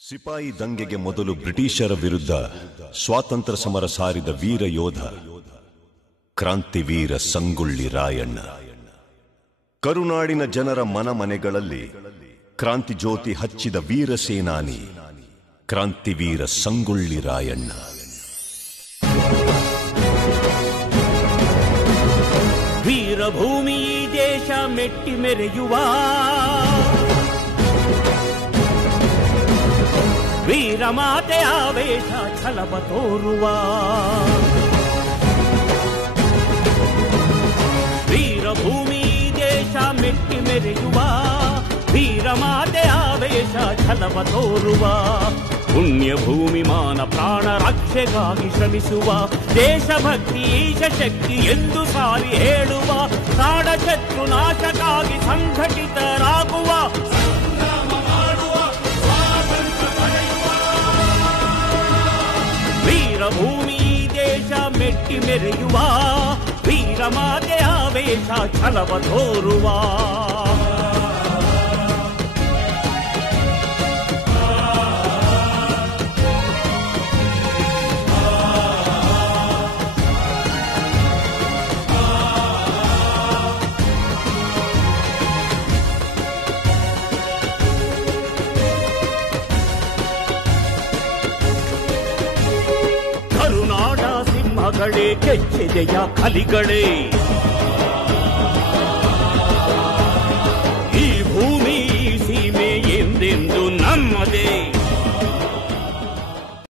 ಸಿಪಾಯಿ ದಂಗೆಗೆ ಮೊದಲು ಬ್ರಿಟಿಷರ ವಿರುದ್ಧ ಸ್ವಾತಂತ್ರ್ಯ ಸಮರ ಸಾರಿದ ವೀರ ಯೋಧ ಕ್ರಾಂತಿವೀರ ಸಂಗೊಳ್ಳಿ ರಾಯಣ್ಣ. ಕರುನಾಡಿನ ಜನರ ಮನಮನೆಗಳಲ್ಲಿ ಕ್ರಾಂತಿ ಜ್ಯೋತಿ ಹಚ್ಚಿದ ವೀರ ಸೇನಾನಿ ಕ್ರಾಂತಿವೀರ ಸಂಗೊಳ್ಳಿ ರಾಯಣ್ಣ. ವೀರಭೂಮಿ ಈ ದೇಶ ಮೆಟ್ಟಿ ಮೆರೆಯುವ ವೀರಮಾತೆ ಆವೇಶ ಛಲವ ತೋರುವ ವೀರಭೂಮಿ ದೇಶ ಮೆಟ್ಟಿ ಮೆರೆಯುವ ವೀರಮಾತೆ ಆವೇಶ ಛಲವ ತೋರುವ ಪುಣ್ಯ ಭೂಮಿ ಮಾನ ಪ್ರಾಣ ರಕ್ಷೆಗಾಗಿ ಶ್ರಮಿಸುವ ದೇಶಭಕ್ತಿ ಈಶ ಶಕ್ತಿ ಎಂದು ಸಾರಿ ಹೇಳುವ ನಾಡ ಶತ್ರು ನಾಶಕ್ಕಾಗಿ ಸಂಘಟಿತರಾಗುವ ವೀರಭೂಮಿ ದೇಶ ಮೆಟ್ಟಿ ಮೆರೆಯುವ ವೀರಮಾತೆ ಆವೇಶ ಛಲವ ತೋರುವ ಕರುನಾಡ ಸಿಂಹಗಳೇ ಕೆಚ್ಚೆದೆಯ ಕಲಿಗಳೇ